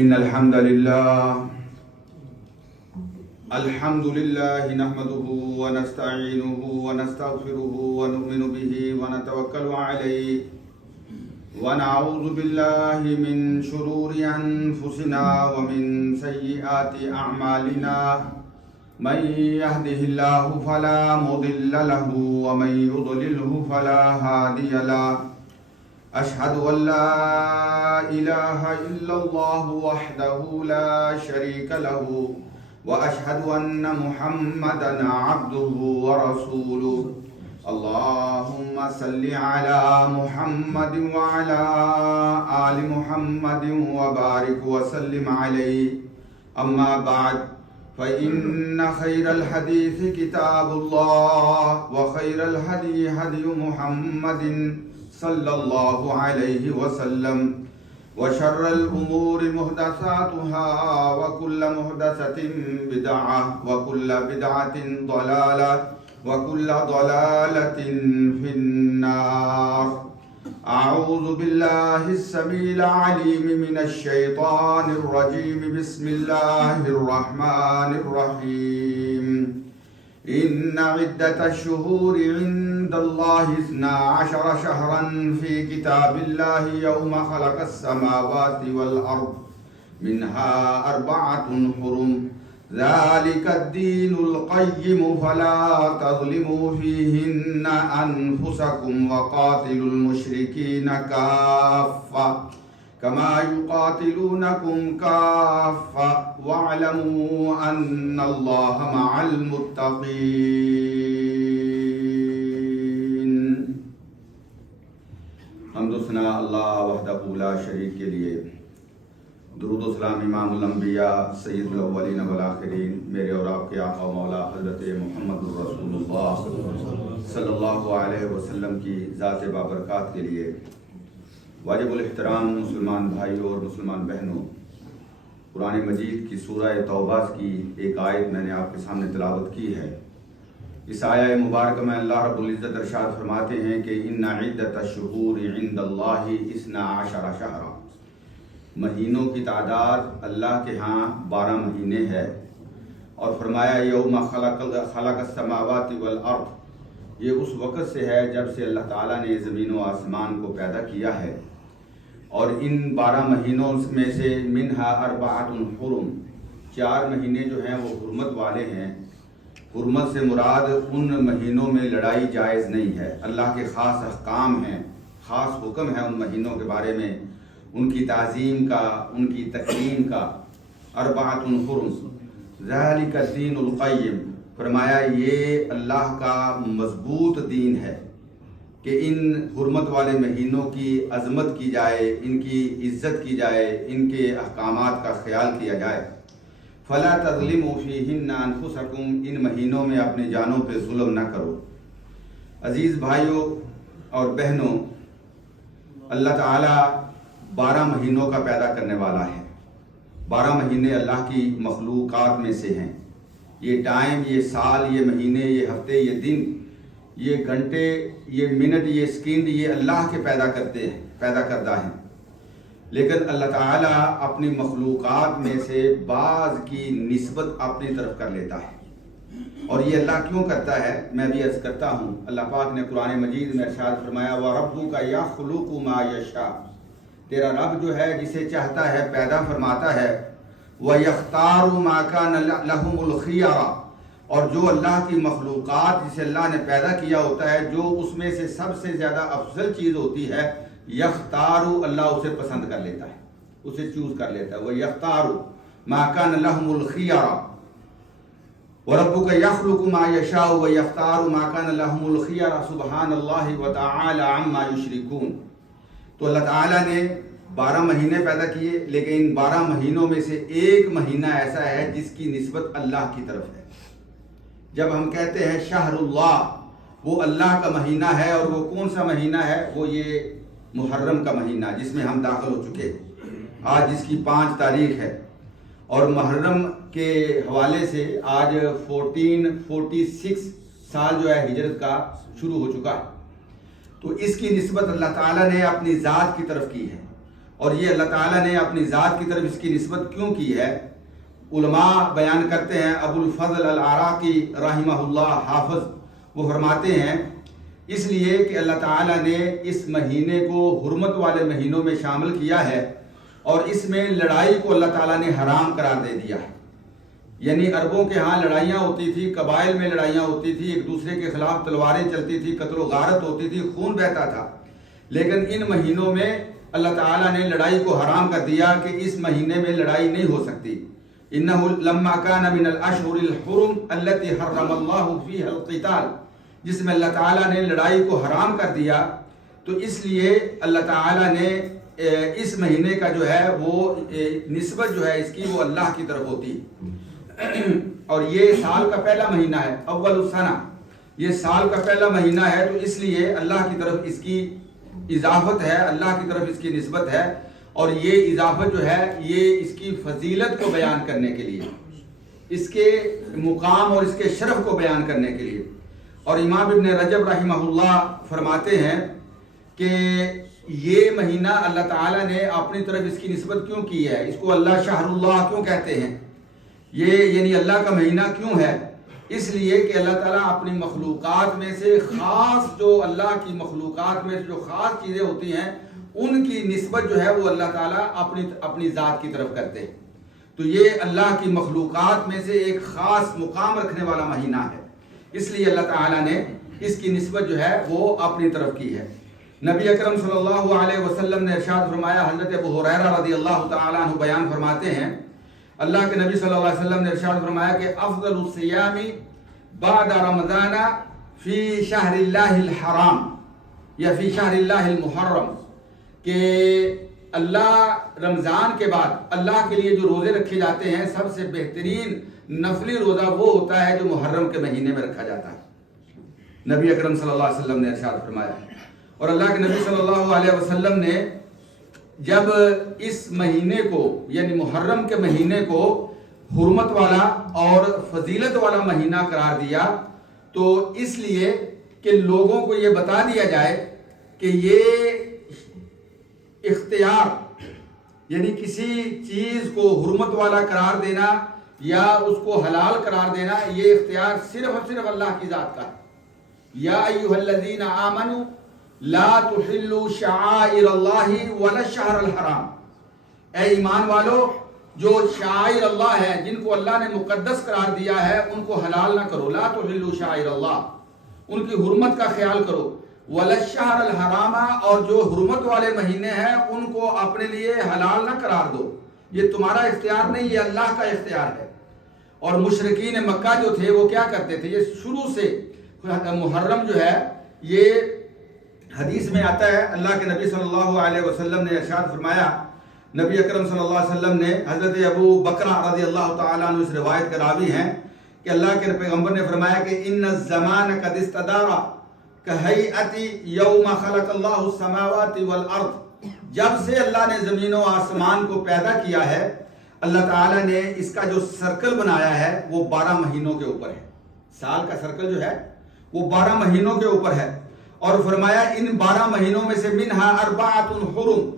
إن الحمد لله نحمده ونستعينه ونستغفره ونؤمن به ونتوكل عليه ونعوذ بالله من شرور أنفسنا ومن سيئات أعمالنا من يهده الله فلا مضل له ومن يضلله فلا هادي له أشهد أن لا إله إلا الله وحده لا شريك له وأشهد أن محمدًا عبده ورسوله اللهم صل على محمد وعلى آل محمد وبارك وسلم عليه أما بعد فإن خير الحديث كتاب الله وخير الهدي هدي محمد صلى الله عليه وسلم وشر الأمور محدثاتها وكل محدثة بدعة وكل بدعة ضلالة وكل ضلالة في النار. أعوذ بالله السميع العليم من الشيطان الرجيم. بسم الله الرحمن الرحيم. إن عدة الشهور عند الله 12 شهرا في كتاب الله يوم خلق السماوات والأرض منها 4 حرم ذلك الدين القيم فلا تظلموا فيهن أنفسكم وقاتلوا المشركين كافة كما يقاتلونكم كافة واعلموا أن الله مع المتقين. حمد و ثنا اللہ وحدہ لا شریک کے لیے. درود و سلام امام الانبیاء سید الاولین والآخرین میرے اور آپ کے آقا و مولا حضرت محمد الرسول اللہ صلی اللہ علیہ وسلم کی ذات بابرکات کے لیے. واجب الاحترام مسلمان بھائیوں اور مسلمان بہنوں، قرآن مجید کی سورہ توبہ کی ایک آیت میں نے آپ کے سامنے تلاوت کی ہے. اس آیہ مبارکہ میں اللہ رب العزت ارشاد فرماتے ہیں کہ ان عدت الشہور عند اللہ 12 شہرا. مہینوں کی تعداد اللہ کے ہاں 12 مہینے ہے. اور فرمایا یوم خلق السماوات والارض، یہ اس وقت سے ہے جب سے اللہ تعالیٰ نے زمین و آسمان کو پیدا کیا ہے. اور ان 12 مہینوں میں سے منہا 4 حرم، 4 مہینے جو ہیں وہ حرمت والے ہیں. حرمت سے مراد ان مہینوں میں لڑائی جائز نہیں ہے. اللہ کے خاص احکام ہیں، خاص حکم ہے ان مہینوں کے بارے میں، ان کی تعظیم کا، ان کی تکریم کا. 4 حرم ذالک الدین القیم، فرمایا یہ اللہ کا مضبوط دین ہے کہ ان حرمت والے مہینوں کی عظمت کی جائے، ان کی عزت کی جائے، ان کے احکامات کا خیال کیا جائے. فلا تظلموا فیہن انفسکم، ان مہینوں میں اپنی جانوں پہ ظلم نہ کرو. عزیز بھائیوں اور بہنوں، اللہ تعالیٰ 12 مہینوں کا پیدا کرنے والا ہے. 12 مہینے اللہ کی مخلوقات میں سے ہیں. یہ ٹائم، یہ سال، یہ مہینے، یہ ہفتے، یہ دن، یہ گھنٹے، یہ منٹ، یہ سیکنڈ، یہ اللہ کے پیدا کردہ ہیں. لیکن اللہ تعالیٰ اپنی مخلوقات میں سے بعض کی نسبت اپنی طرف کر لیتا ہے. اور یہ اللہ کیوں کرتا ہے میں بھی عرض کرتا ہوں. اللہ پاک نے قرآن مجید میں ارشاد فرمایا وَرَبُّكَ يَخْلُقُ مَا يَشَاءُ، تیرا رب جو ہے جسے چاہتا ہے پیدا فرماتا ہے. وَيَخْتَارُ مَا كَانَ لَهُمُ الْخِيَرَةُ، اور جو اللہ کی مخلوقات جسے اللہ نے پیدا کیا ہوتا ہے، جو اس میں سے سب سے زیادہ افضل چیز ہوتی ہے، یختارو، اللہ اسے پسند کر لیتا ہے، اسے چوز کر لیتا ہے. وَيَخْتَارُ مَا كَانَ لَهُمُ الْخِيَرَةُ وَرَبُّكَ يَخْلُقُ مَا يَشَاءُ وَيَخْتَارُ مَا كَانَ لَهُمُ الْخِيَرَةُ سُبْحَانَ اللَّهِ وَتَعَالَى عَمَّا يُشْرِكُونَ. تو اللہ تعالیٰ نے 12 مہینے پیدا کیے، لیکن ان 12 مہینوں میں سے ایک مہینہ ایسا ہے جس کی نسبت اللہ کی طرف ہے. جب ہم کہتے ہیں شہر اللہ، وہ اللہ کا مہینہ ہے. اور وہ کون سا مہینہ ہے؟ وہ یہ محرم کا مہینہ جس میں ہم داخل ہو چکے ہیں آج، جس کی 5 تاریخ ہے. اور محرم کے حوالے سے آج 1446 سال جو ہے ہجرت کا شروع ہو چکا ہے. تو اس کی نسبت اللہ تعالیٰ نے اپنی ذات کی طرف کی ہے. اور یہ اللہ تعالیٰ نے اپنی ذات کی طرف اس کی نسبت کیوں کی ہے؟ علماء بیان کرتے ہیں، ابو الفضل العراقی رحمہ اللہ حافظ، وہ فرماتے ہیں اس لیے کہ اللہ تعالیٰ نے اس مہینے کو حرمت والے مہینوں میں شامل کیا ہے اور اس میں لڑائی کو اللہ تعالیٰ نے حرام قرار دے دیا ہے۔ یعنی عربوں کے ہاں لڑائیاں ہوتی تھی، قبائل میں لڑائیاں ہوتی تھی، ایک دوسرے کے خلاف تلواریں چلتی تھی، قتل و غارت ہوتی تھی، خون بہتا تھا، لیکن ان مہینوں میں اللہ تعالیٰ نے لڑائی کو حرام کر دیا کہ اس مہینے میں لڑائی نہیں ہو سکتی۔ اِنَّهُ لَمَّا كَانَ مِنَ الْأَشْهُرِ الْحُرُمِ الَّتِي حَرَّمَ اللَّهُ فِيهَا الْقِتَالَ، جس میں اللہ تعالیٰ نے لڑائی کو حرام کر دیا، تو اس لیے اللہ تعالیٰ نے اس مہینے کا جو ہے وہ نسبت جو ہے اس کی وہ اللہ کی طرف ہوتی، اور یہ سال کا پہلا مہینہ ہے، اول السنہ، یہ سال کا پہلا مہینہ ہے، تو اس لیے اللہ کی طرف اس کی اضافت ہے، اللہ کی طرف اس کی نسبت ہے، اور یہ اضافت جو ہے یہ اس کی فضیلت کو بیان کرنے کے لیے، اس کے مقام اور اس کے شرف کو بیان کرنے کے لیے۔ اور امام ابن رجب رحمہ اللہ فرماتے ہیں کہ یہ مہینہ اللہ تعالیٰ نے اپنی طرف اس کی نسبت کیوں کی ہے، اس کو اللہ شہر اللہ کیوں کہتے ہیں، یہ یعنی اللہ کا مہینہ کیوں ہے؟ اس لیے کہ اللہ تعالیٰ اپنی مخلوقات میں سے خاص، جو اللہ کی مخلوقات میں جو خاص چیزیں ہوتی ہیں ان کی نسبت جو ہے وہ اللہ تعالیٰ اپنی ذات کی طرف کرتے ہیں۔ تو یہ اللہ کی مخلوقات میں سے ایک خاص مقام رکھنے والا مہینہ ہے، اس لیے اللہ تعالیٰ نے اس کی نسبت جو ہے وہ اپنی طرف کی ہے۔ نبی اکرم صلی اللہ علیہ وسلم نے ارشاد فرمایا، حضرت ابو ہریرہ رضی اللہ تعالیٰ عنہ بیان فرماتے ہیں، اللہ کے نبی صلی اللہ علیہ وسلم نے ارشاد فرمایا کہ افضل الصیام بعد رمضان فی شہر اللہ الحرام یا فی شہر اللہ المحرم، کہ اللہ رمضان کے بعد اللہ کے لیے جو روزے رکھے جاتے ہیں سب سے بہترین نفلی روزہ وہ ہوتا ہے جو محرم کے مہینے میں رکھا جاتا ہے، نبی اکرم صلی اللہ علیہ وسلم نے ارشاد فرمایا۔ اور اللہ کے نبی صلی اللہ علیہ وسلم نے جب اس مہینے کو یعنی محرم کے مہینے کو حرمت والا اور فضیلت والا مہینہ قرار دیا تو اس لیے کہ لوگوں کو یہ بتا دیا جائے کہ یہ اختیار یعنی کسی چیز کو حرمت والا قرار دینا یا اس کو حلال قرار دینا، یہ اختیار صرف اور صرف اللہ کی ذات کا ہے۔ یا ایھا الذین آمنوا لا تحلوا شعائر اللہ ولا الشہر الحرام، اے ایمان والو جو شعائر اللہ ہے جن کو اللہ نے مقدس قرار دیا ہے ان کو حلال نہ کرو، لا تحلوا شعائر اللہ، ان کی حرمت کا خیال کرو، ولا الشہر الحرام، اور جو حرمت والے مہینے ہیں ان کو اپنے لیے حلال نہ قرار دو، یہ تمہارا اختیار نہیں، یہ اللہ کا اختیار ہے۔ اور مشرکین مکہ جو تھے وہ کیا کرتے تھے، یہ شروع سے محرم جو ہے یہ حدیث میں آتا ہے، اللہ کے نبی صلی اللہ علیہ وسلم نے ارشاد فرمایا، نبی اکرم صلی اللہ علیہ وسلم نے، حضرت ابو بکرہ رضی اللہ تعالیٰ عنہ اس روایت کے راوی ہیں کہ اللہ کے پیغمبر نے فرمایا کہ ان الزمان قد استدار کہیئت یوم خلق اللہ السماوات والارض، جب سے اللہ نے زمین و آسمان کو پیدا کیا ہے اللہ تعالیٰ نے اس کا جو سرکل بنایا ہے وہ 12 مہینوں کے اوپر ہے، سال کا سرکل جو ہے وہ 12 مہینوں کے اوپر ہے، اور فرمایا ان 12 مہینوں میں سے منہا اربعۃ حرم،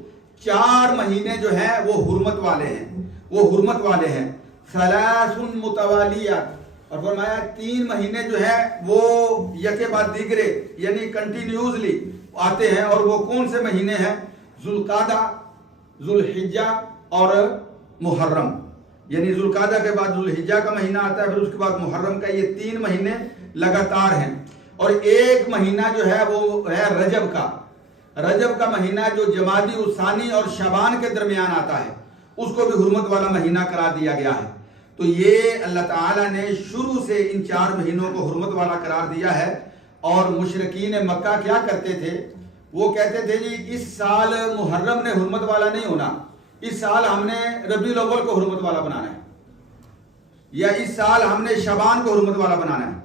4 مہینے جو ہیں وہ حرمت والے ہیں، وہ حرمت والے ہیں، ثلاث متوالیات، اور فرمایا 3 مہینے جو ہیں وہ یکے بعد دیگرے یعنی کنٹینیوسلی آتے ہیں، اور وہ کون سے مہینے ہیں، ذوالقعدہ، ذوالحجہ اور محرم، یعنی ذوالقعدہ کے بعد ذوالحجہ کا مہینہ آتا ہے، پھر اس کے بعد محرم کا، یہ 3 مہینے لگاتار ہیں، اور ایک مہینہ جو ہے وہ ہے رجب کا، رجب کا مہینہ جو جمادی الثانی اور شعبان کے درمیان آتا ہے، اس کو بھی حرمت والا مہینہ قرار دیا گیا ہے۔ تو یہ اللہ تعالیٰ نے شروع سے ان 4 مہینوں کو حرمت والا قرار دیا ہے، اور مشرکین مکہ کیا کرتے تھے، وہ کہتے تھے جی اس سال محرم نے حرمت والا نہیں ہونا، اس سال ہم نے ربیع الاول کو حرمت والا بنانا ہے، یا اس سال ہم نے شعبان کو حرمت والا بنانا ہے،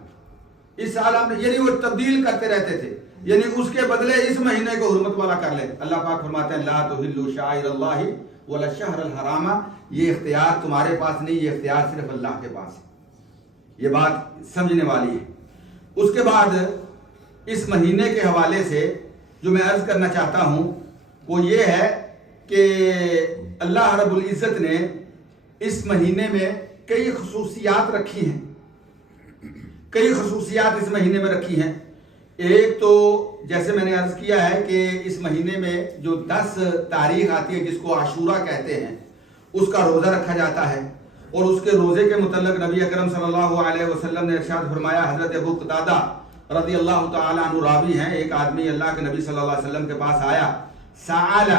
اس سال ہم نے، یعنی وہ تبدیل کرتے رہتے تھے، یعنی اس کے بدلے اس مہینے کو حرمت والا کر لے۔ اللہ پاک فرماتے ہیں لا تحلوا شعائر اللہ ولا الشہر الحرام، یہ اختیار تمہارے پاس نہیں، یہ اختیار صرف اللہ کے پاس ہے، یہ بات سمجھنے والی ہے۔ اس کے بعد اس مہینے کے حوالے سے جو میں عرض کرنا چاہتا ہوں وہ یہ ہے کہ اللہ رب العزت نے اس مہینے میں کئی خصوصیات رکھی ہیں، کئی خصوصیات اس مہینے میں رکھی ہیں۔ ایک تو جیسے میں نے عرض کیا ہے کہ اس مہینے میں جو 10 تاریخ آتی ہے جس کو عاشورہ کہتے ہیں، اس کا روزہ رکھا جاتا ہے، اور اس کے روزے کے متعلق نبی اکرم صلی اللہ علیہ وسلم نے ارشاد فرمایا، حضرت ابو قتادہ رضی اللہ تعالیٰ عنہ راوی ہیں، ایک آدمی اللہ کے نبی صلی اللہ علیہ وسلم کے پاس آیا، سأل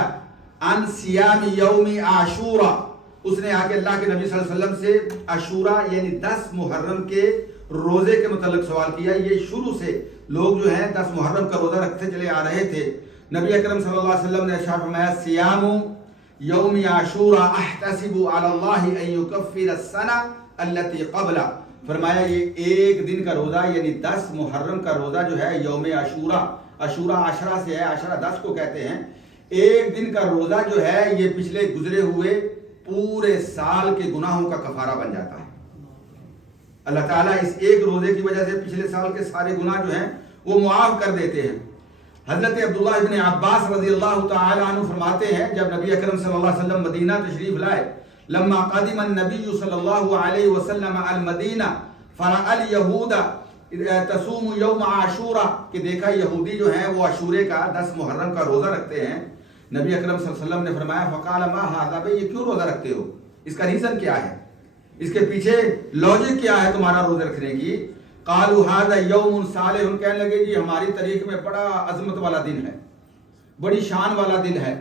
عن صیام یوم عاشورہ، اس نے آ کے اللہ کے نبی صلی اللہ علیہ وسلم سے عاشورہ یعنی 10 محرم کے روزے کے متعلق سوال کیا۔ یہ شروع سے لوگ جو ہیں 10 محرم کا روزہ رکھتے چلے آ رہے تھے۔ نبی اکرم صلی اللہ علیہ وسلم نے ارشاد فرمایا، صیام یوم عاشورہ احتسب علی اللہ ان یکفر السنہ التي قبلہ، فرمایا یہ ایک دن کا روزہ یعنی 10 محرم کا روزہ جو ہے یوم عاشورہ، عاشورہ عشرہ سے ہے، عشرہ 10 کو کہتے ہیں، ایک دن کا روزہ جو ہے یہ پچھلے گزرے ہوئے پورے سال کے گناہوں کا کفارہ بن جاتا ہے۔ اللہ تعالیٰ اس ایک روزے کی وجہ سے پچھلے سال کے سارے گناہ جو ہیں وہ معاف کر دیتے ہیں۔ حضرت عبداللہ ابن عباس رضی اللہ تعالی عنہ فرماتے ہیں، جب نبی اکرم صلی اللہ علیہ وسلم مدینہ تشریف لائے، لما قدم النبی صلی اللہ علیہ وسلم المدینہ فرأى اليہود تصوم یوم عاشورہ، کہ دیکھا یہودی جو ہیں وہ عاشورے کا 10 محرم کا روزہ رکھتے ہیں۔ نبی اکرم صلی اللہ علیہ وسلم نے فرمایا، فقال ما ھذا، بھئی یہ کیوں روزہ رکھتے ہو، اس کا ریزن کیا ہے، اس کے پیچھے لاجک کیا ہے تمہارا روزہ رکھنے کی؟ قالوا ھذا یوم صالح، کہنے لگے جی ہماری تاریخ میں بڑا عظمت والا دن ہے، بڑی شان والا دن ہے،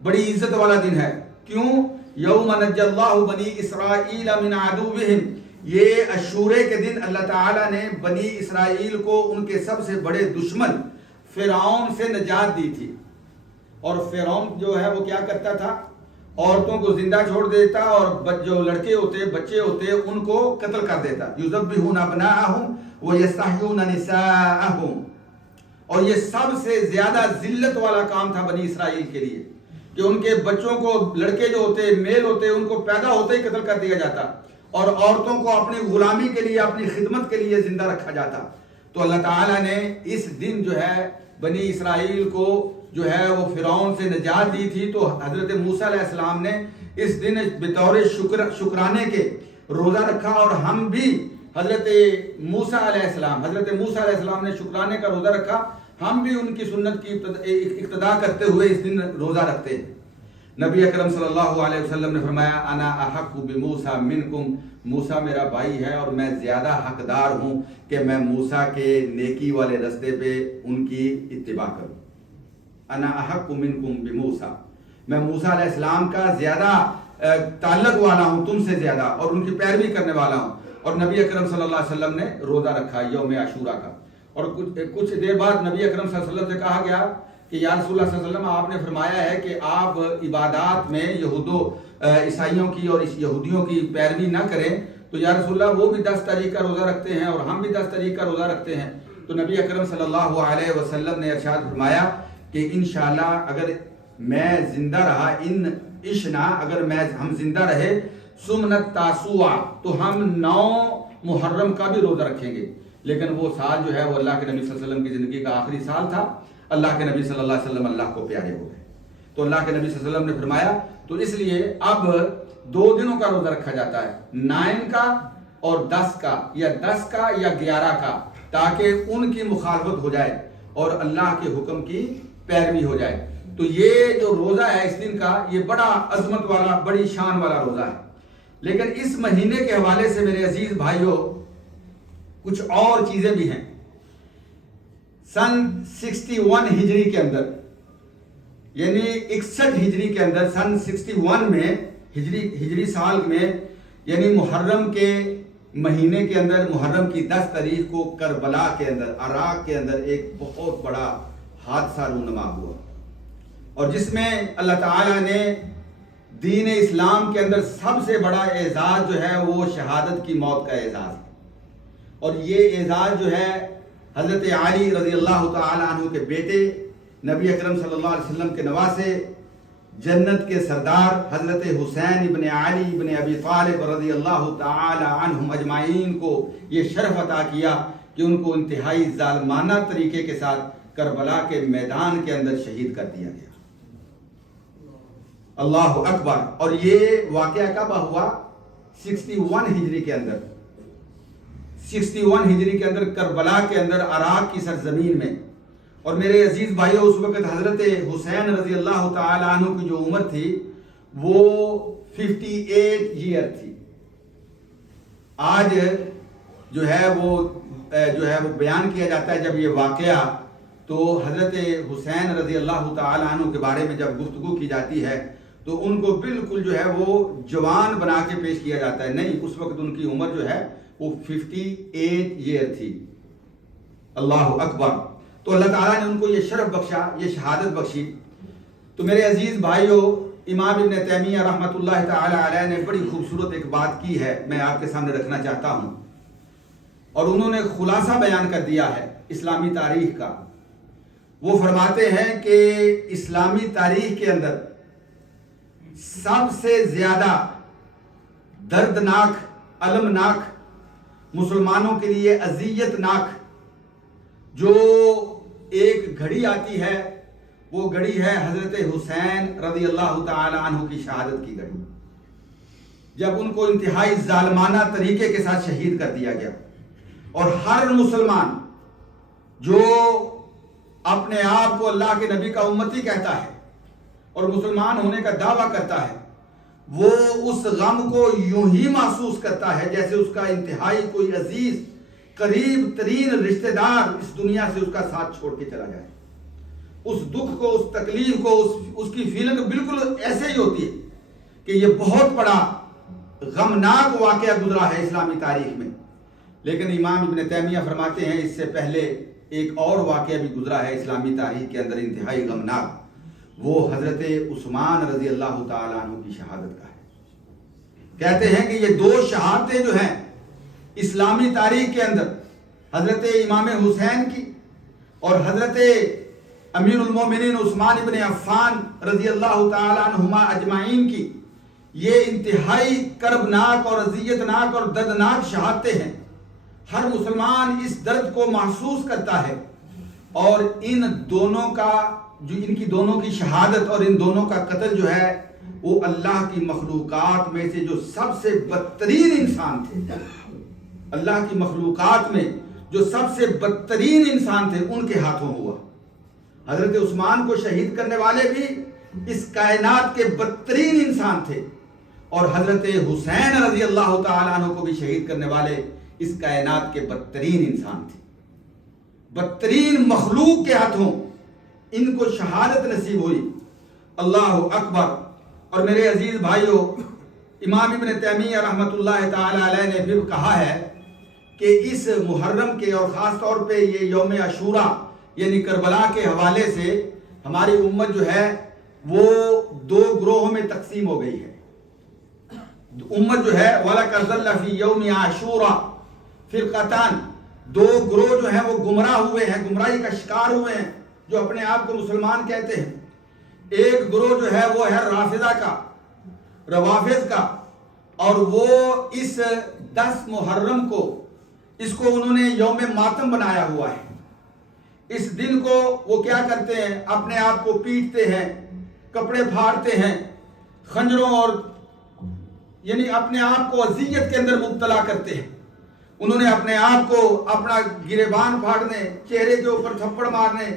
بڑی عزت والا دن ہے۔ کیوں؟ یوم نجی اللہ بنی اسرائیل من عدوہم، یہ عاشورے کے دن اللہ تعالیٰ نے بنی اسرائیل کو ان کے سب سے بڑے دشمن فرعون سے نجات دی تھی۔ اور فرعون جو ہے وہ کیا کرتا تھا، عورتوں کو زندہ چھوڑ دیتا اور جو لڑکے ہوتے بچے ہوتے ان کو قتل کر دیتا، یذبحون ابناءہم ویستحیون نساءہم، اور یہ سب سے زیادہ ذلت والا کام تھا بنی اسرائیل کے لیے کہ ان کے بچوں کو، لڑکے جو ہوتے میل ہوتے ان کو پیدا ہوتے ہی قتل کر دیا جاتا، اور عورتوں کو اپنی غلامی کے لیے، اپنی خدمت کے لیے زندہ رکھا جاتا۔ تو اللہ تعالیٰ نے اس دن جو ہے بنی اسرائیل کو جو ہے وہ فرعون سے نجات دی تھی، تو حضرت موسیٰ علیہ السلام نے اس دن بطور شکرانے کے روزہ رکھا، اور ہم بھی حضرت موسیٰ علیہ السلام نے شکرانے کا روزہ رکھا، ہم بھی ان کی سنت کی اقتداء کرتے ہوئے اس دن روزہ رکھتے ہیں۔ نبی اکرم صلی اللہ علیہ وسلم نے فرمایا، انا احق بموسیٰ منکم، موسیٰ میرا بھائی ہے اور میں زیادہ حقدار ہوں کہ میں موسیٰ کے نیکی والے رستے پہ ان کی اتباع کروں۔ انا احق منکم بموسیٰ، میں موسیٰ علیہ السلام کا زیادہ تعلق والا ہوں تم سے زیادہ، اور ان کی پیروی کرنے والا ہوں۔ اور نبی اکرم صلی اللہ علیہ وسلم نے روزہ رکھا یوم عاشورہ کا، اور کچھ دیر بعد نبی اکرم صلی اللہ علیہ وسلم سے کہا گیا کہ یا رسول اللہ صلی اللہ علیہ وسلم، آپ نے فرمایا ہے کہ آپ عبادات میں یہود و عیسائیوں کی اور یہودیوں کی پیروی نہ کریں، تو یا رسول اللہ وہ بھی 10 تاریخ کا روزہ رکھتے ہیں اور ہم بھی 10 تاریخ کا روزہ رکھتے ہیں۔ تو نبی اکرم صلی اللہ علیہ وسلم نے ارشاد فرمایا کہ انشاءاللہ اگر میں زندہ رہا، اگر ہم زندہ رہے، سمنت تاسوعہ، تو ہم 9 محرم کا بھی روزہ رکھیں گے۔ لیکن وہ سال جو ہے وہ اللہ کے نبی صلی اللہ علیہ وسلم کی زندگی کا آخری سال تھا، اللہ کے نبی صلی اللہ علیہ وسلم اللہ کو پیارے ہو گئے، تو اللہ کے نبی صلی اللہ علیہ وسلم نے فرمایا تو اس لیے اب 2 دنوں کا روزہ رکھا جاتا ہے، 9 کا اور 10 کا، یا 10 کا یا 11 کا، تاکہ ان کی مخالفت ہو جائے اور اللہ کے حکم کی پیروی ہو جائے۔ تو یہ جو روزہ ہے اس دن کا، یہ بڑا عظمت والا، بڑی شان والا روزہ ہے۔ لیکن اس مہینے کے حوالے سے میرے عزیز بھائیوں کچھ اور چیزیں بھی ہیں۔ سن 61 ہجری کے اندر، یعنی 61 ہجری کے اندر، سن 61 میں ہجری سال میں، یعنی محرم کے مہینے کے اندر، محرم کی 10 تاریخ کو کربلا کے اندر، عراق کے اندر ایک بہت بڑا حادثہ رونما ہوا، اور جس میں اللہ تعالیٰ نے دین اسلام کے اندر سب سے بڑا اعزاز جو ہے وہ شہادت کی موت کا اعزاز ہے۔ اور یہ اعزاز جو ہے حضرت علی رضی اللہ تعالی عنہ کے بیٹے، نبی اکرم صلی اللہ علیہ وسلم کے نواسے، جنت کے سردار حضرت حسین ابن علی ابن ابی طالب رضی اللہ تعالی عنہم اجمعین کو یہ شرف عطا کیا کہ ان کو انتہائی ظالمانہ طریقے کے ساتھ کربلا کے میدان کے اندر شہید کر دیا گیا۔ اللہ اکبر. اور یہ واقعہ کب ہوا؟ 61 ہجری کے اندر، 61 ہجری کے اندر کربلا کے اندر عراق کی سرزمین میں. اور میرے عزیز بھائیو، اس وقت حضرت حسین رضی اللہ تعالی عنہ کی جو عمر تھی وہ 58 ایئر تھی. آج جو ہے وہ بیان کیا جاتا ہے جب یہ واقعہ، تو حضرت حسین رضی اللہ تعالی عنہ کے بارے میں جب گفتگو کی جاتی ہے تو ان کو بالکل جو ہے وہ جوان بنا کے پیش کیا جاتا ہے. نہیں، اس وقت ان کی عمر جو ہے وہ 58 ایئر تھی. اللہ اکبر. تو اللہ تعالیٰ نے ان کو یہ شرف بخشا، یہ شہادت بخشی. تو میرے عزیز بھائیو، امام ابن تیمیہ رحمۃ اللہ تعالی علیہ نے بڑی خوبصورت ایک بات کی ہے، میں آپ کے سامنے رکھنا چاہتا ہوں. اور انہوں نے خلاصہ بیان کر دیا ہے اسلامی تاریخ کا. وہ فرماتے ہیں کہ اسلامی تاریخ کے اندر سب سے زیادہ دردناک، المناک، مسلمانوں کے لیے اذیت ناک جو ایک گھڑی آتی ہے، وہ گھڑی ہے حضرت حسین رضی اللہ تعالی عنہ کی شہادت کی گھڑی، جب ان کو انتہائی ظالمانہ طریقے کے ساتھ شہید کر دیا گیا. اور ہر مسلمان جو اپنے آپ کو اللہ کے نبی کا امتی کہتا ہے اور مسلمان ہونے کا دعویٰ کرتا ہے، وہ اس غم کو یوں ہی محسوس کرتا ہے جیسے اس کا انتہائی کوئی عزیز قریب ترین رشتہ دار اس دنیا سے اس کا ساتھ چھوڑ کے چلا جائے. اس دکھ کو، اس تکلیف کو، اس کی فیلنگ بالکل ایسے ہی ہوتی ہے کہ یہ بہت بڑا غمناک واقعہ گزرا ہے اسلامی تاریخ میں. لیکن امام ابن تیمیہ فرماتے ہیں اس سے پہلے ایک اور واقعہ بھی گزرا ہے اسلامی تاریخ کے اندر انتہائی غمناک. وہ حضرت عثمان رضی اللہ تعالیٰ عنہ کی شہادت کا ہے. کہتے ہیں کہ یہ دو شہادتیں جو ہیں اسلامی تاریخ کے اندر، حضرت امام حسین کی اور حضرت امیر المومنین عثمان ابن عفان رضی اللہ تعالیٰ عنہما اجمعین کی، یہ انتہائی کربناک اور اذیتناک اور دردناک شہادتیں ہیں. ہر مسلمان اس درد کو محسوس کرتا ہے. اور ان دونوں کا ان کی دونوں کی شہادت اور ان دونوں کا قتل جو ہے وہ اللہ کی مخلوقات میں سے جو سب سے بدترین انسان تھے، اللہ کی مخلوقات میں جو سب سے بدترین انسان تھے، ان کے ہاتھوں ہوا. حضرت عثمان کو شہید کرنے والے بھی اس کائنات کے بدترین انسان تھے، اور حضرت حسین رضی اللہ تعالیٰ عنہ کو بھی شہید کرنے والے اس کائنات کے بدترین انسان تھے. بدترین مخلوق کے ہاتھوں ان کو شہادت نصیب ہوئی. اللہ اکبر. اور میرے عزیز بھائیو، امام ابن تیمیہ رحمۃ اللہ تعالی علیہ نے پھر کہا ہے کہ اس محرم کے اور خاص طور پہ یہ یوم عاشوراء یعنی کربلا کے حوالے سے ہماری امت جو ہے وہ دو گروہوں میں تقسیم ہو گئی ہے. امت جو ہے وَلَقَدْ ضَلَّ فِي يَوْمِ عَاشُورَا فِرْقَتَانِ، دو گروہ جو ہیں وہ گمراہ ہوئے ہیں، گمراہی کا شکار ہوئے ہیں، جو اپنے آپ کو مسلمان کہتے ہیں. ایک گروہ جو ہے وہ ہے رافضہ کا، روافض کا، اور وہ اس 10 محرم کو اس کو انہوں نے یوم ماتم بنایا ہوا ہے. اس دن کو وہ کیا کرتے ہیں، اپنے آپ کو پیٹتے ہیں، کپڑے پھاڑتے ہیں، خنجروں اور یعنی اپنے آپ کو اذیت کے اندر مبتلا کرتے ہیں. انہوں نے اپنے آپ کو اپنا گریبان پھاڑنے، چہرے کے اوپر تھپڑ مارنے،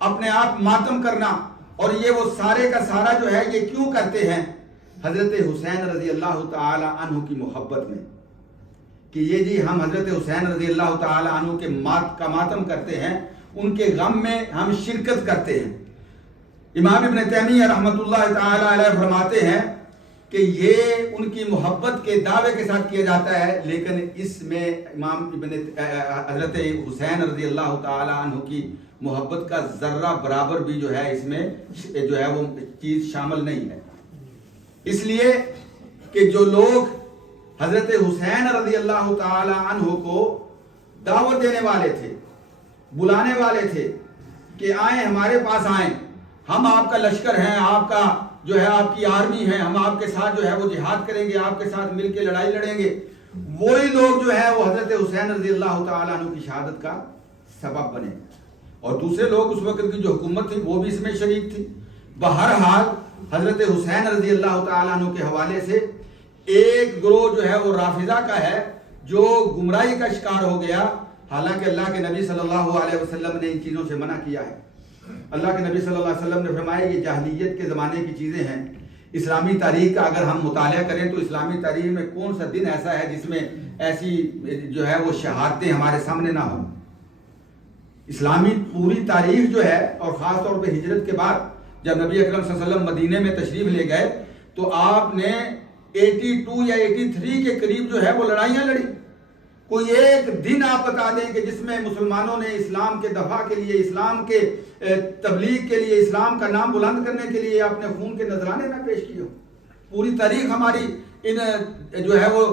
اپنے آپ ماتم کرنا، اور یہ وہ سارے کا سارا جو ہے یہ کیوں کرتے ہیں؟ حضرت حسین رضی اللہ تعالی عنہ کی محبت میں، کہ یہ جی ہم حضرت حسین رضی اللہ تعالی عنہ کے کا ماتم کرتے ہیں، ان کے غم میں ہم شرکت کرتے ہیں. امام ابن تیمیہ رحمۃ اللہ تعالی علیہ فرماتے ہیں کہ یہ ان کی محبت کے دعوے کے ساتھ کیا جاتا ہے، لیکن اس میں امام حضرت حسین رضی اللہ تعالی عنہ کی محبت کا ذرہ برابر بھی جو ہے اس میں جو ہے وہ چیز شامل نہیں ہے. اس لیے کہ جو لوگ حضرت حسین رضی اللہ تعالی عنہ کو دعوت دینے والے تھے، بلانے والے تھے کہ آئیں ہمارے پاس آئیں، ہم آپ کا لشکر ہیں، آپ کا جو ہے آپ کی آرمی ہے، ہم آپ کے ساتھ جو ہے وہ جہاد کریں گے، آپ کے ساتھ مل کے لڑائی لڑیں گے، وہی لوگ جو ہے وہ حضرت حسین رضی اللہ تعالی عنہ کی شہادت کا سبب بنے. اور دوسرے لوگ اس وقت کی جو حکومت تھی وہ بھی اس میں شریک تھی. بہرحال حضرت حسین رضی اللہ تعالیٰ عنہ کے حوالے سے ایک گروہ جو ہے وہ رافضہ کا ہے جو گمراہی کا شکار ہو گیا، حالانکہ اللہ کے نبی صلی اللہ علیہ وسلم نے ان چیزوں سے منع کیا ہے۔ اللہ کے نبی صلی اللہ علیہ وسلم نے فرمایا یہ جاہلیت کے زمانے کی چیزیں ہیں، اسلامی تاریخ کا اگر ہم مطالعہ کریں تو اسلامی تاریخ میں کون سا دن ایسا ہے جس میں ایسی جو ہے وہ شہادتیں ہمارے سامنے نہ ہوں۔ اسلامی پوری تاریخ جو ہے، اور خاص طور پہ ہجرت کے بعد جب نبی اکرم صلی اللہ علیہ وسلم مدینے میں تشریف لے گئے تو آپ نے 82 یا 83 کے قریب جو ہے وہ لڑائیاں لڑی۔ کوئی ایک دن آپ بتا دیں کہ جس میں مسلمانوں نے اسلام کے دفاع کے لیے، اسلام کے تبلیغ کے لیے، اسلام کا نام بلند کرنے کے لیے اپنے خون کے نذرانے نہ پیش کیے ہو۔ پوری تاریخ ہماری ان جو ہے وہ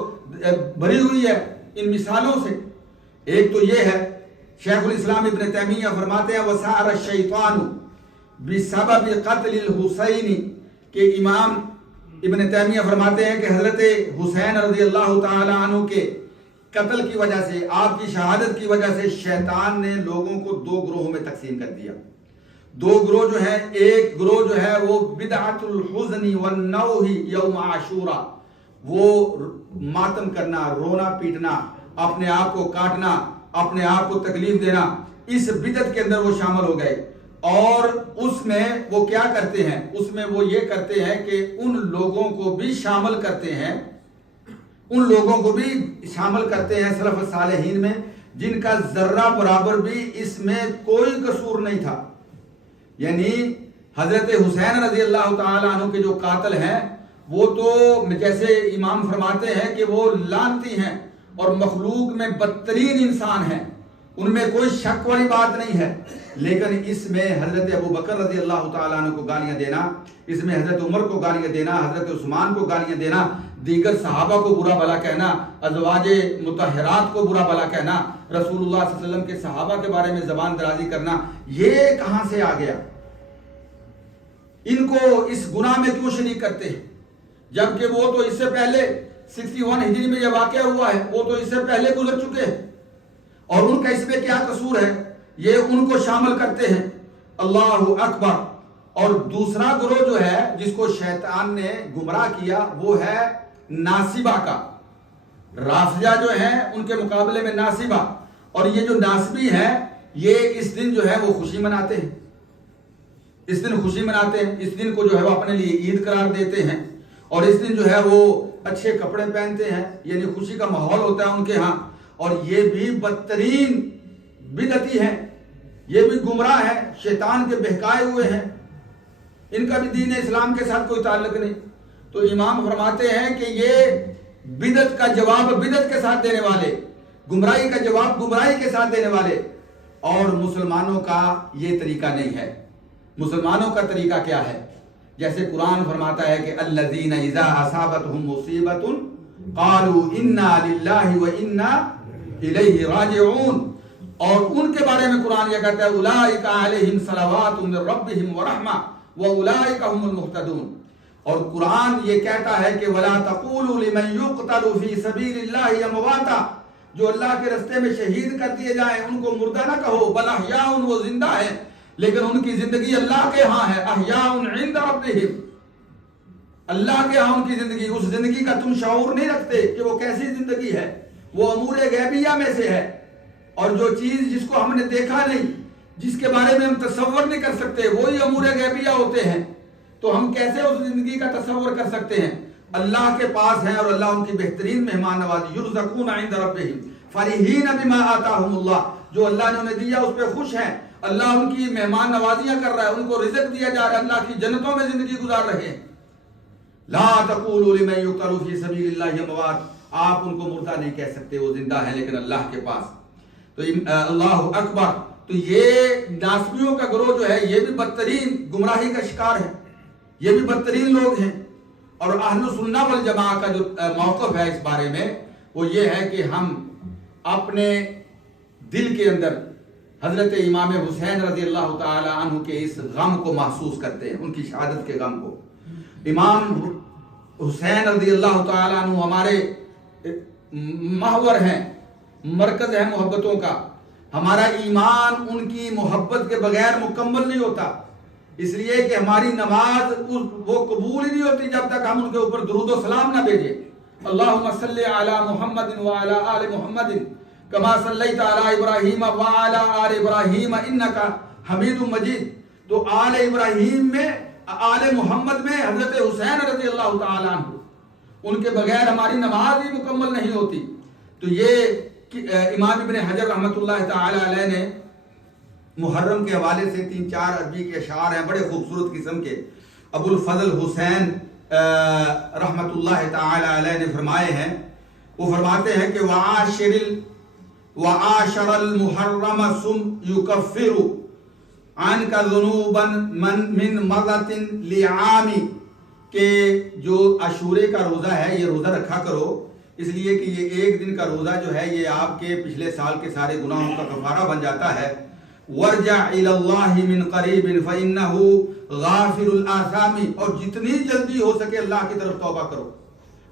بھری ہوئی ہے ان مثالوں سے۔ ایک تو یہ ہے، شیخ الاسلام ابن تیمیہ فرماتے ہیں وَسَارَ الشَّيْطَانُ بِسَبَبِ قَتْلِ الْحُسَيْنِ، کہ امام ابن تیمیہ فرماتے ہیں کہ حضرت حسین رضی اللہ تعالیٰ عنہ کے قتل کی وجہ سے، آپ کی شہادت کی وجہ سے شیطان نے لوگوں کو دو گروہوں میں تقسیم کر دیا۔ دو گروہ جو ہیں، ایک گروہ جو ہے وہ بدعت الحزن والنوح یوم عاشورہ، وہ ماتم کرنا، رونا پیٹنا، اپنے آپ کو کاٹنا، اپنے آپ کو تکلیف دینا، اس بدعت کے اندر وہ شامل ہو گئے۔ اور اس میں وہ کیا کرتے ہیں؟ اس میں وہ یہ کرتے ہیں کہ ان لوگوں کو بھی شامل کرتے ہیں، ان لوگوں کو بھی شامل کرتے ہیں سلف صالحین میں جن کا ذرہ برابر بھی اس میں کوئی قصور نہیں تھا۔ یعنی حضرت حسین رضی اللہ تعالیٰ عنہ کے جو قاتل ہیں وہ تو جیسے امام فرماتے ہیں کہ وہ لعنتی ہیں اور مخلوق میں بدترین انسان ہیں، ان میں کوئی شک والی بات نہیں ہے، لیکن اس میں حضرت ابو بکر رضی اللہ تعالیٰ عنہ کو گالیاں دینا، اس میں حضرت عمر کو گالیاں دینا، حضرت عثمان کو گالیاں دینا، دیگر صحابہ کو برا بھلا کہنا، ازواج مطہرات کو برا بھلا کہنا، رسول اللہ صلی اللہ علیہ وسلم کے صحابہ کے بارے میں زبان درازی کرنا، یہ کہاں سے آ گیا؟ ان کو اس گناہ میں کیوں شریک کرتے ہیں؟ جبکہ وہ تو اس سے پہلے 61 ہجری میں یہ واقعہ ہوا ہے، وہ تو اس سے پہلے گزر چکے ہیں، اور ان کا اس میں کیا قصور ہے؟ یہ ان کو شامل کرتے ہیں۔ اللہ اکبر۔ اور دوسرا گروہ جو ہے جس کو شیطان نے گمراہ کیا وہ ہے ناصبہ کا۔ رافضہ جو ہیں ان کے مقابلے میں ناصبہ، اور یہ جو ناصبی ہیں یہ اس دن جو ہے وہ خوشی مناتے ہیں، اس دن خوشی مناتے ہیں، اس دن کو جو ہے وہ اپنے لیے عید قرار دیتے ہیں، اور اس دن جو ہے وہ اچھے کپڑے پہنتے ہیں، یعنی خوشی کا ماحول ہوتا ہے ان کے ہاں۔ اور یہ بھی بدترین بدعتی ہیں، یہ بھی گمراہ ہیں، شیطان کے بہکائے ہوئے ہیں، ان کا بھی دین اسلام کے ساتھ کوئی تعلق نہیں۔ تو امام فرماتے ہیں کہ یہ بدعت کا جواب بدعت کے ساتھ دینے والے، گمراہی کا جواب گمراہی کے ساتھ دینے والے، اور مسلمانوں کا یہ طریقہ نہیں ہے۔ مسلمانوں کا طریقہ کیا ہے؟ جیسے قرآن فرماتا ہے کہ الذین اذا اصابتهم مصیبۃ قالوا انا للہ وانا الیہ راجعون، اور ان کے بارے میں قرآن یہ کہتا ہے اولئک علیہم صلوات من ربہم ورحمہ واولئک هم المہتدون۔ اور قرآن یہ کہتا ہے کہ ولا تقولوا لمن يقتل في سبیل اللہ امواتا، جو اللہ کے راستے میں شہید کر دیے جائیں ان کو مردہ نہ کہو، بل احیاء، وہ زندہ ہیں لیکن ان کی زندگی اللہ کے ہاں ہے، احیاء عند ربہم، اللہ کے ہاں ان کی زندگی، اس زندگی کا تم شعور نہیں رکھتے کہ وہ کیسی زندگی ہے، وہ امور غیبیہ میں سے ہے، اور جو چیز جس کو ہم نے دیکھا نہیں، جس کے بارے میں ہم تصور نہیں کر سکتے، وہی امور غیبیہ ہوتے ہیں، تو ہم کیسے اس زندگی کا تصور کر سکتے ہیں؟ اللہ کے پاس ہیں اور اللہ ان کی بہترین مہمان نوازی، یرزقون عند ربہم فرحین بما آتاہم اللہ، جو اللہ نے انہیں دیا اس پہ خوش ہیں، اللہ ان کی مہمان نوازیاں کر رہا ہے، ان کو رزق دیا جا رہا ہے، اللہ کی جنتوں میں زندگی گزار رہے ہیں۔ لا تقولوا لمن يقتل في سبيل الله اموات، آپ ان کو مردہ نہیں کہہ سکتے، وہ زندہ ہیں لیکن اللہ کے پاس۔ تو اللہ اکبر۔ تو یہ ناصبیوں کا گروہ جو ہے یہ بھی بدترین گمراہی کا شکار ہے، یہ بھی بدترین لوگ ہیں۔ اور اہل سنہ والجماعہ کا جو موقف ہے اس بارے میں وہ یہ ہے کہ ہم اپنے دل کے اندر حضرت امام حسین رضی اللہ تعالی عنہ کے اس غم کو محسوس کرتے ہیں، ان کی شہادت کے غم کو۔ امام حسین رضی اللہ تعالی عنہ ہمارے محور ہیں، مرکز ہے محبتوں کا، ہمارا ایمان ان کی محبت کے بغیر مکمل نہیں ہوتا۔ اس لیے کہ ہماری نماز وہ قبول ہی نہیں ہوتی جب تک ہم ان کے اوپر درود و سلام نہ بھیجیں. اللہم صلی علی محمد وعلی آل محمد کما صلیت علی ابراہیم وعلی آل ابراہیم انک حمید مجید. تو آل ابراہیم میں، آل محمد میں حضرت حسین رضی اللہ تعالیٰ عنہ، ان کے بغیر ہماری نماز ہی مکمل نہیں ہوتی. تو یہ امام ابن حجر رحمۃ اللہ تعالی علیہ نے محرم کے حوالے سے 3-4 عربی کے اشعار ہیں بڑے خوبصورت قسم کے. ابو الفضل حسین رحمۃ اللہ تعالی علیہ نے فرمائے ہیں، وہ فرماتے ہیں کہ وعاشر المحرم ثم یکفر عنک ذنوبا من مرۃ لعام، کہ جو عاشورے کا روزہ ہے یہ روزہ رکھا کرو، اس لیے کہ یہ ایک دن کا روزہ جو ہے یہ آپ کے پچھلے سال کے سارے گناہوں کا کفارہ بن جاتا ہے. وارجع الی اللہ من قریب فانہ غافر الآثام، اور جتنی جلدی ہو سکے اللہ کی طرف توبہ کرو،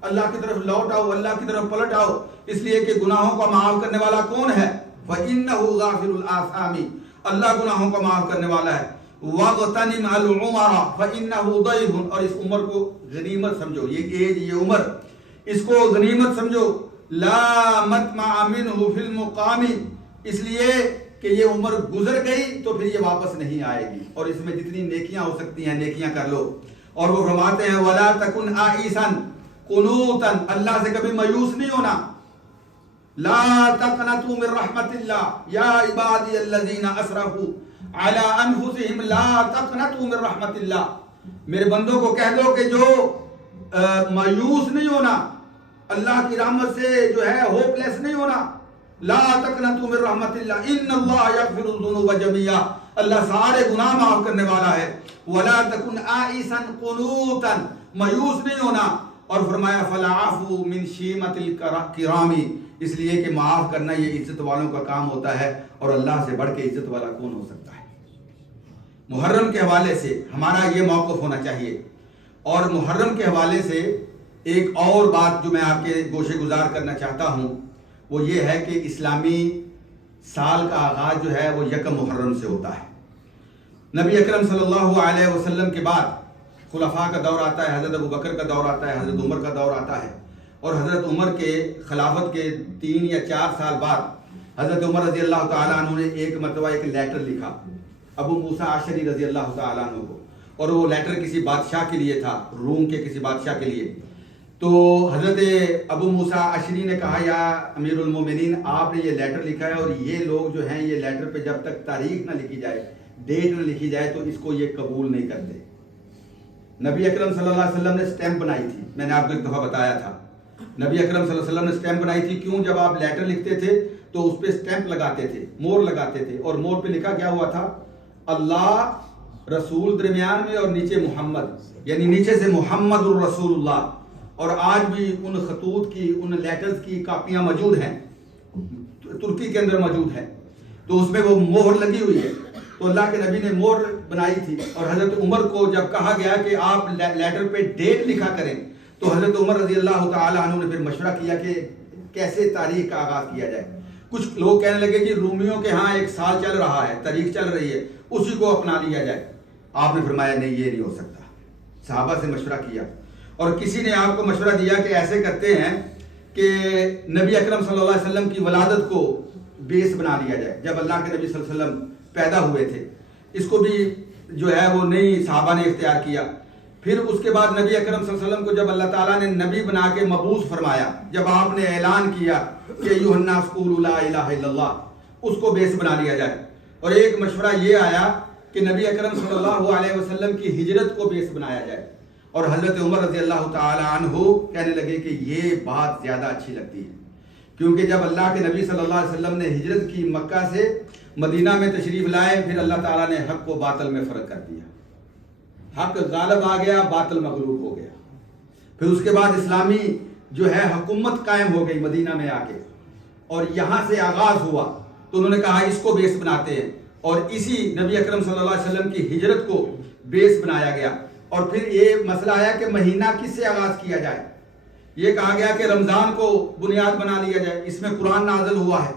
اللہ کی طرف لوٹ آؤ، اللہ کی طرف پلٹ آؤ، اس لیے کہ گناہوں کو معاف کرنے والا کون ہے؟ فانہ غافر الآثام، اللہ گناہوں کو معاف کرنے والا ہے. وَاغْتَنِمْ الْعُمَرَ فَإِنَّهُ ضَيْفٌ، اور اس عمر کو غنیمت سمجھو، یہ ایج، یہ عمر، اس کو غنیمت سمجھو. لَا مَطْمَعَ مِنْهُ فِي الْمُقَامِ، اس لیے کہ یہ عمر گزر گئی تو پھر یہ واپس نہیں آئے گی، اور اس میں جتنی نیکیاں ہو سکتی ہیں نیکیاں کر لو. اور وہ فرماتے ہیں وَلَا تَكُنْ عَائِسًا قُنُوتًا، اللہ سے کبھی مایوس نہیں ہونا. لا تقنطوا من رحمت اللہ یا عبادی الذین اسرفوا علی انفسہم لا تقنطوا من رحمت اللہ، میرے بندوں کو کہہ دو کہ جو مایوس نہیں ہونا، اللہ کی رحمت سے جو ہے ہوپ لیس نہیں ہونا. لا تقنطوا من رحمت اللہ ان اللہ یغفر الذنوب جميعا، اللہ سارے گناہ معاف کرنے والا ہے. ولا تکن عائسا قنوتا، مایوس نہیں ہونا. اور فرمایا فالعفو من شیمت الکرام، اس لیے کہ معاف کرنا یہ عزت والوں کا کام ہوتا ہے، اور اللہ سے بڑھ کے عزت والا کون ہو سکتا ہے. محرم کے حوالے سے ہمارا یہ موقف ہونا چاہیے. اور محرم کے حوالے سے ایک اور بات جو میں آپ کے گوشے گزار کرنا چاہتا ہوں وہ یہ ہے کہ اسلامی سال کا آغاز جو ہے وہ یکم محرم سے ہوتا ہے. نبی اکرم صلی اللہ علیہ وسلم کے بعد خلفاء کا دور آتا ہے، حضرت ابو بکر کا دور آتا ہے، حضرت عمر کا دور آتا ہے، اور حضرت عمر کے خلافت کے 3 یا 4 سال بعد حضرت عمر رضی اللہ تعالیٰ عنہ نے ایک مرتبہ ایک لیٹر لکھا ابو موسیٰ اشعری رضی اللہ تعالیٰ عنہ کو، اور وہ لیٹر کسی بادشاہ کے لیے تھا، روم کے کسی بادشاہ کے لیے. تو حضرت ابو موسیٰ اشعری نے کہا یا امیر المومنین، آپ نے یہ لیٹر لکھا ہے اور یہ لوگ جو ہیں یہ لیٹر پہ جب تک تاریخ نہ لکھی جائے، ڈیٹ نہ لکھی جائے تو اس کو یہ قبول نہیں کرتے. نبی اکرم صلی اللہ علیہ وسلم نے سٹیمپ بنائی تھی، میں نے آپ کو ایک دفعہ بتایا تھا. نبی اکرم صلی اللہ علیہ وسلم نے سٹیمپ بنائی تھی. کیوں؟ جب آپ لیٹر لکھتے تھے تو اس پہ سٹیمپ لگاتے تھے، مور لگاتے تھے، اور مور پہ لکھا کیا ہوا تھا؟ اللہ، رسول درمیان میں، اور نیچے محمد، یعنی نیچے سے محمد الرسول اللہ. اور آج بھی ان خطوط کی، ان لیٹرز کی کاپیاں موجود ہیں، ترکی کے اندر موجود ہے. تو اس میں وہ مہر لگی ہوئی ہے. تو اللہ کے نبی نے مہر بنائی تھی، اور حضرت عمر کو جب کہا گیا کہ آپ لیٹر پہ ڈیٹ لکھا کریں تو حضرت عمر رضی اللہ تعالی عنہ نے پھر مشورہ کیا کہ کیسے تاریخ کا آغاز کیا جائے. کچھ لوگ کہنے لگے کہ رومیوں کے ہاں 1 سال چل رہا ہے، تاریخ چل رہی ہے، اسی کو اپنا لیا جائے. آپ نے فرمایا نہیں، یہ نہیں ہو سکتا. صحابہ سے مشورہ کیا، اور کسی نے آپ کو مشورہ دیا کہ ایسے کرتے ہیں کہ نبی اکرم صلی اللہ علیہ وسلم کی ولادت کو بیس بنا لیا جائے، جب اللہ کے نبی صلی اللہ علیہ وسلم پیدا ہوئے تھے. اس کو بھی جو ہے وہ نئی صحابہ نے اختیار کیا. پھر اس کے بعد نبی اکرم صلی اللہ علیہ وسلم کو جب اللہ تعالیٰ نے نبی بنا کے مبعوث فرمایا، جب آپ نے اعلان کیا کہ ایھا الناس قولوا لا الہ الا اللہ، اس کو بیس بنا لیا جائے. اور ایک مشورہ یہ آیا کہ نبی اکرم صلی اللہ علیہ وسلم کی ہجرت کو بیس بنایا جائے. اور حضرت عمر رضی اللہ تعالی عنہ کہنے لگے کہ یہ بات زیادہ اچھی لگتی ہے، کیونکہ جب اللہ کے نبی صلی اللہ علیہ وسلم نے ہجرت کی، مکہ سے مدینہ میں تشریف لائے، پھر اللہ تعالیٰ نے حق کو باطل میں فرق کر دیا. حق غالب آ گیا، باطل مغلوب ہو گیا. پھر اس کے بعد اسلامی جو ہے حکومت قائم ہو گئی مدینہ میں آ کے، اور یہاں سے آغاز ہوا. تو انہوں نے کہا اس کو بیس بناتے ہیں، اور اسی نبی اکرم صلی اللہ علیہ وسلم کی ہجرت کو بیس بنایا گیا. اور پھر یہ مسئلہ آیا کہ مہینہ کس سے آغاز کیا جائے. یہ کہا گیا کہ رمضان کو بنیاد بنا لیا جائے، اس میں قرآن نازل ہوا ہے.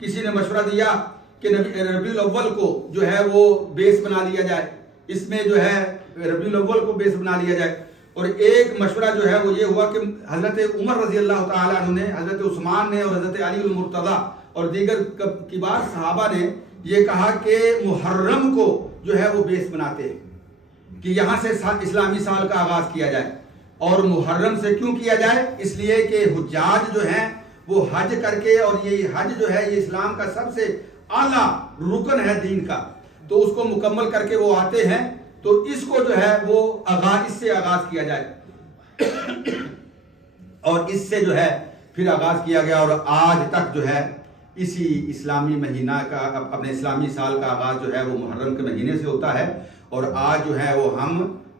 کسی نے مشورہ دیا کہ ربیع الاول کو جو ہے وہ بیس بنا لیا جائے، اس میں جو ہے ربیع الاول کو بیس بنا لیا جائے۔ اور ایک مشورہ جو ہے وہ یہ ہوا کہ حضرت عمر رضی اللہ تعالیٰ عنہ نے، حضرت عثمان نے اور حضرت علی المرتضیٰ اور دیگر کبار صحابہ نے یہ کہا کہ محرم کو جو ہے وہ بیس بناتے ہیں کہ یہاں سے اسلامی سال کا آغاز کیا جائے۔ اور محرم سے کیوں کیا جائے؟ اس لیے کہ حجاج جو ہیں وہ حج کر کے، اور یہ حج جو ہے یہ اسلام کا سب سے اعلیٰ رکن ہے دین کا، تو اس کو مکمل کر کے وہ آتے ہیں، تو اس کو جو ہے وہ اس سے آغاز کیا جائے اور اس سے جو ہے پھر آغاز کیا گیا، اور آج تک جو ہے اسی اسلامی مہینہ کا، اپنے اسلامی سال کا آغاز جو ہے وہ محرم کے مہینے سے ہوتا ہے۔ اور آج جو ہے وہ ہم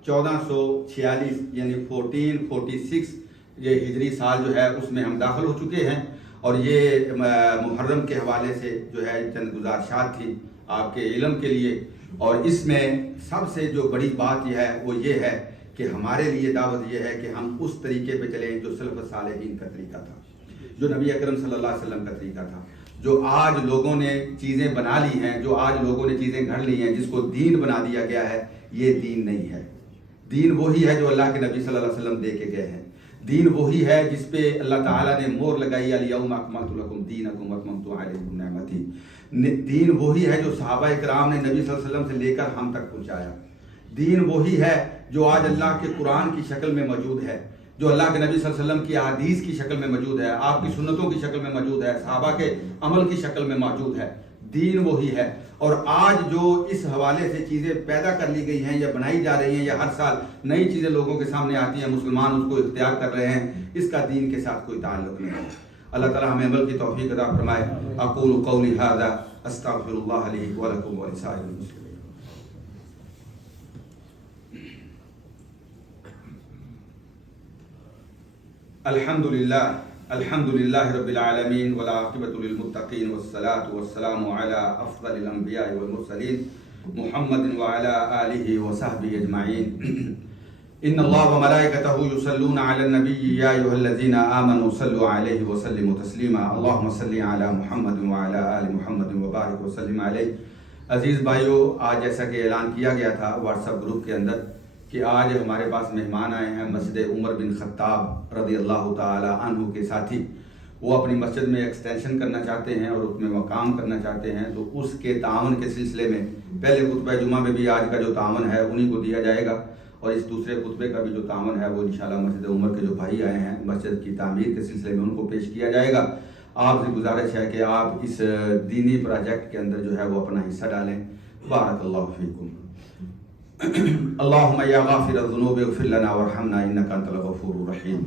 1446 یعنی 1446 یہ ہجری سال جو ہے اس میں ہم داخل ہو چکے ہیں۔ اور یہ محرم کے حوالے سے جو ہے چند گزارشات تھی آپ کے علم کے لیے، اور اس میں سب سے جو بڑی بات یہ ہے وہ یہ ہے کہ ہمارے لیے دعوت یہ ہے کہ ہم اس طریقے پہ چلیں جو سلف صالحین کا طریقہ تھا، جو نبی اکرم صلی اللہ علیہ وسلم کا طریقہ تھا۔ جو آج لوگوں نے چیزیں بنا لی ہیں، جو آج لوگوں نے چیزیں گھڑ لی ہیں، جس کو دین بنا دیا گیا ہے، یہ دین نہیں ہے۔ دین وہی ہے جو اللہ کے نبی صلی اللہ علیہ وسلم دے کے گئے ہیں۔ دین وہی ہے جس پہ اللہ تعالیٰ نے مہر لگائی، الیوم اکملت لکم دینکم واتممت علیکم نعمتی۔ دین وہی ہے جو صحابہ کرام نے نبی صلی اللہ علیہ وسلم سے لے کر ہم تک پہنچایا۔ دین وہی ہے جو آج اللہ کے قرآن کی شکل میں موجود ہے، جو اللہ کے نبی صلی اللہ علیہ وسلم کی احادیث کی شکل میں موجود ہے، آپ کی سنتوں کی شکل میں موجود ہے، صحابہ کے عمل کی شکل میں موجود ہے۔ دین وہی ہے۔ اور آج جو اس حوالے سے چیزیں پیدا کر لی گئی ہیں یا بنائی جا رہی ہیں، یا ہر سال نئی چیزیں لوگوں کے سامنے آتی ہیں، مسلمان اس کو اختیار کر رہے ہیں، اس کا دین کے ساتھ کوئی تعلق نہیں ہے۔ اللہ تعالیٰ ہمیں عمل کی توفیق عطا فرمائے۔ اقول قولی ھذا استغفر اللہ لی ولکم ولسائر المسلمین۔ الحمد للہ رب العالمین والعاقبۃ للمتقین والصلاة والسلام علی افضل الانبیاء والمرسلین محمد وعلی آلہ وصحبہ اجمعین۔ ان اللہ وملائکتہ یصلون علی النبی یا ایھا الذین آمنوا صلوا علیہ وسلموا تسلیما۔ اللہم صل علی محمد وعلی آل محمد وبارک وسلم علیہ۔ عزیز بھائیو، آج جیسا کہ اعلان کیا گیا تھا واٹس ایپ گروپ کے اندر کہ آج ہمارے پاس مہمان آئے ہیں مسجد عمر بن خطاب رضی اللہ تعالی عنہ کے ساتھی۔ وہ اپنی مسجد میں ایکسٹینشن کرنا چاہتے ہیں اور اس میں مقام کرنا چاہتے ہیں، تو اس کے تعاون کے سلسلے میں پہلے خطبہ جمعہ میں بھی آج کا جو تعاون ہے انہی کو دیا جائے گا، اور اس دوسرے خطبے کا بھی جو تعاون ہے وہ انشاءاللہ مسجد عمر کے جو بھائی آئے ہیں مسجد کی تعمیر کے سلسلے میں ان کو پیش کیا جائے گا۔ آپ سے گزارش ہے کہ آپ اس دینی پروجیکٹ کے اندر جو ہے وہ اپنا حصہ ڈالیں۔ بارک اللہ فیکم۔ اللہم یا غافر الذنوب اغفر لنا وارحمنا انک انت الغفور الرحیم۔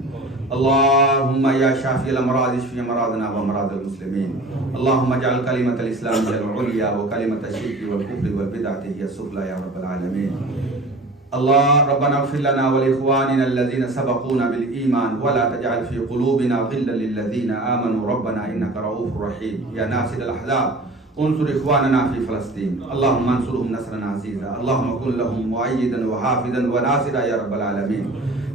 اللہم یا شافی الامراض اشفی امراضنا وامراض المسلمین۔ اللہم اجعل کلمۃ الاسلام هی العلیا وکلمۃ الشرک والکفر والبدعۃ هی السفلی یا رب العالمین۔ ربنا اغفر لنا ولاخواننا الذين سبقونا بالایمان ولا تجعل في قلوبنا غلا للذين آمنوا ربنا انك رؤوف رحيم۔ یا ناصر الاحزاب انصر اخواننا في فلسطین، اللهم انصرهم نصرا عزیزا، اللهم كن لهم مؤيدا وحافظا وناصرا یا رب العالمین۔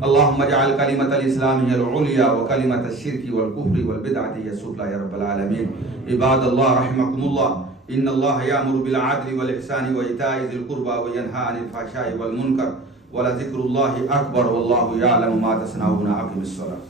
اللهم اجعل كلمة الاسلام هي العليا وكلمة الشرك والكفر والبدعة هي السفلى يا رب العالمين۔ عباد الله رحمكم الله، ان الله يأمر بالعدل والإحسان وإيتاء ذي القربى وينهى عن الفحشاء والمنكر ولذكر الله أكبر والله يعلم ما تصنعون۔ أقم الصلاة۔